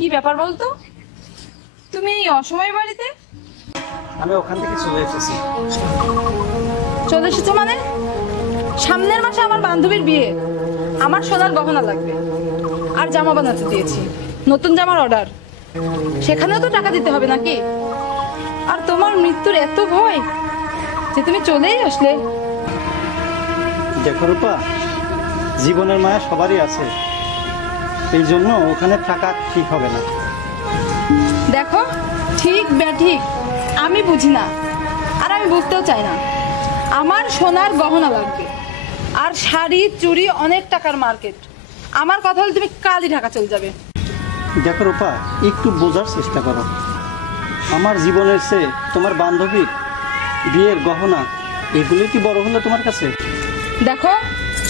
কি ব্যাপার বলতো? তুমি এই অসময় বাড়িতে? আমি ওখান থেকে চলে এসেছি। চলে এসেছো মানে? সামনের মাসে আমার বান্ধবীর বিয়ে, আমার সোনার গহনা লাগবে আর জামা বানাতে দিয়েছি, নতুন জামার অর্ডার। সেখানেও তো টাকা দিতে হবে নাকি? আর তোমার মৃত্যুর এত ভয় যে তুমি চলেই আসলে। দেখো রূপা, জীবনের মায়া সবারই আছে, এই জন্য ওখানে থাকা ঠিক হবে না। দেখো, ঠিক ব্যাঠিক আমি বুঝি না, আর আমি বুঝতেও চাই না। আমার সোনার গহনা লাগবে আর শাড়ি চুড়ি, অনেক টাকার মার্কেট। আমার কথা হলে তুমি কালই ঢাকা চলে যাবে। দেখো রূপা, একটু বোঝার চেষ্টা করো। আমার জীবনের চেয়ে তোমার বান্ধবীর বিয়ের গহনা এগুলো কি বড় হলো তোমার কাছে? দেখো,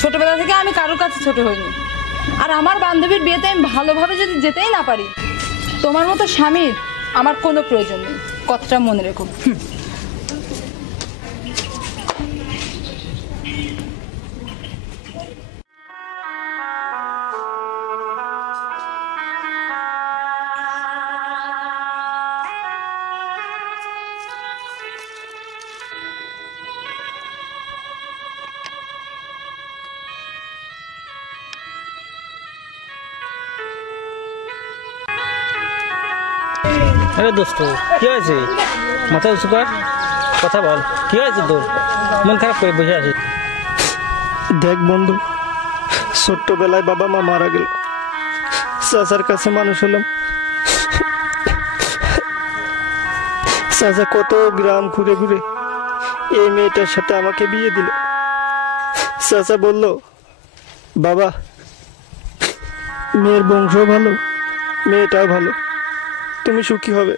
ছোটবেলা থেকে আমি কারোর কাছে ছোট হইনি, আর আমার বান্ধবীর বিয়েতে আমি ভালোভাবে যদি যেতেই না পারি, তোমার মতো স্বামীর আমার কোনো প্রয়োজন নেই। কথাটা মনে রেখো। আরে দোস্ত, কি হয়েছে? মাথা উঁচু কর, কথা বল। কি হয়েছে তোর? মন খারাপ করে বসে আছিস? দেখ বন্ধু, ছোট্টবেলায় বাবা মা মারা গেল, চাচার কাছে মানুষ হলাম। চাচা কত গ্রাম ঘুরে ঘুরে এই মেয়েটার সাথে আমাকে বিয়ে দিল। চাচা বলল, বাবা মেয়ের বংশ ভালো, মেয়েটাও ভালো, তুমি সুখী হবে।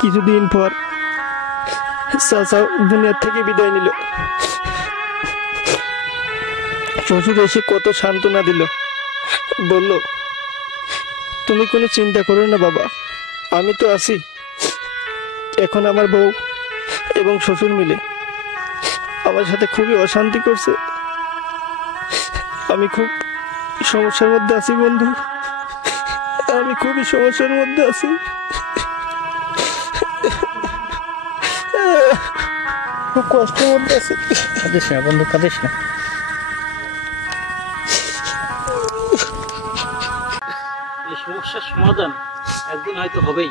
কিছুদিন পর চাচা দুনিয়ার থেকে বিদায় নিল। শ্বশুর এসে কত সান্ত্বনা দিল, বলল, তুমি কোনো চিন্তা করো না বাবা, আমি তো আছি। এখন আমার বউ এবং শ্বশুর মিলে আমার সাথে খুবই অশান্তি করছে। আমি খুব সমস্যার মধ্যে আছি বন্ধু, আমি খুবই সমস্যার মধ্যে আছি। খুব কষ্টের মধ্যে আছি। কাঁদিস না বন্ধু, কাঁদিস না। এই সমস্যার সমাধান একদিন হয়তো হবেই।